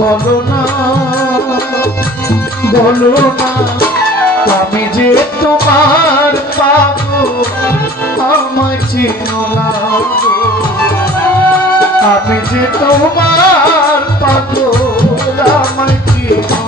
বলো না বলো না, আমি যে তোমার পাবো আমার চিনো না আমি যে তোমার পাবো আমার চিনো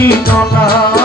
ছিল না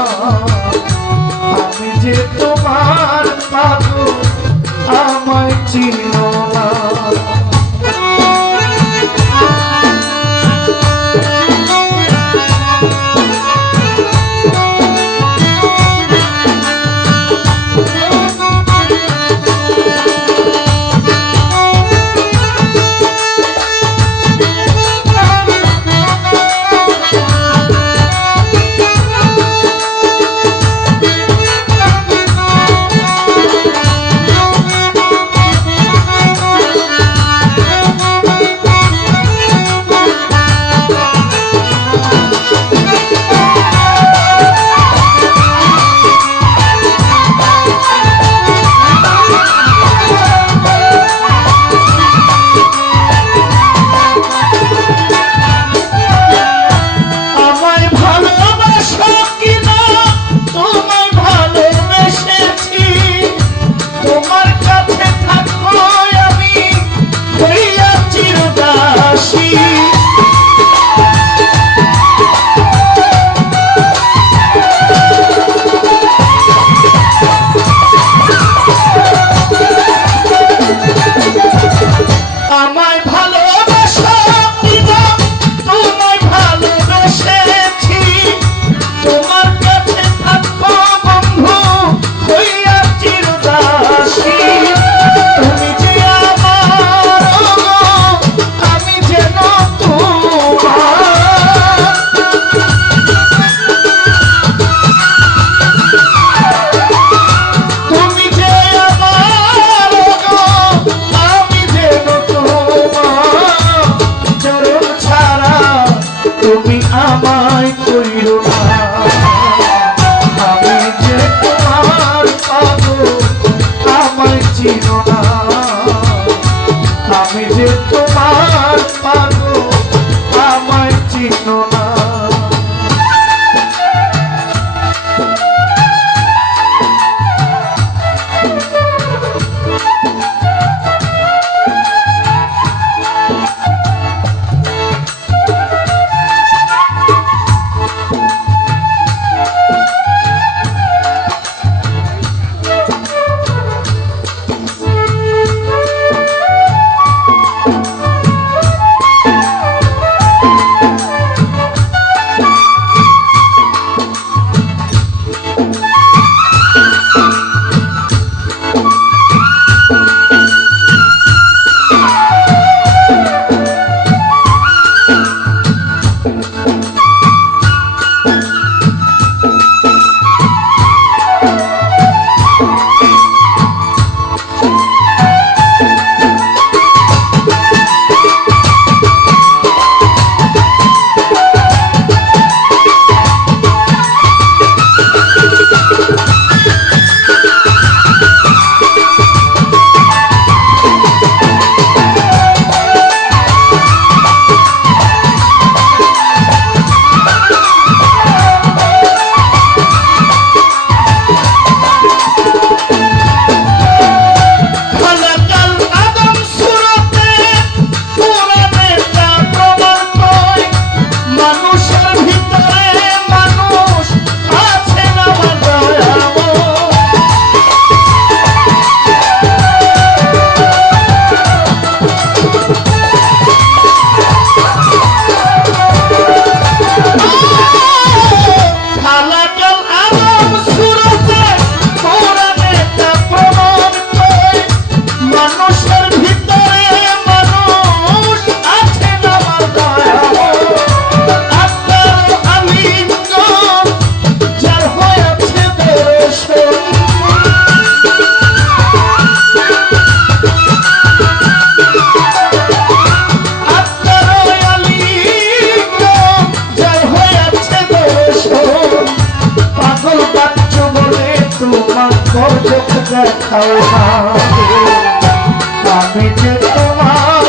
আমি যে তোমার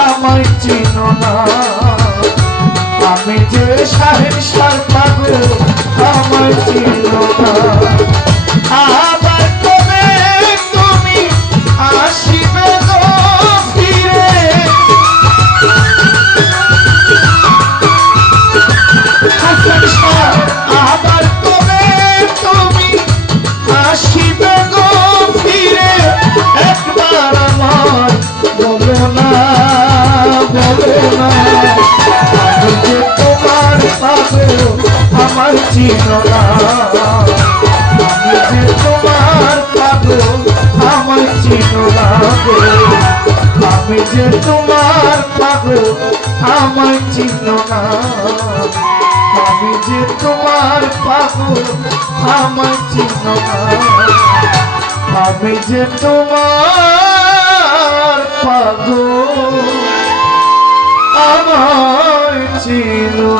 আমায় না। আমি সাহেব সার আমায় চিনো চিনো না। আমি যে তোমার পাগল আমার চিনো না তোমার পাগল আমার চিনো না। আমি তোমার পাগল আমার চিনো না। আমি তোমার পাগল আমার চিনো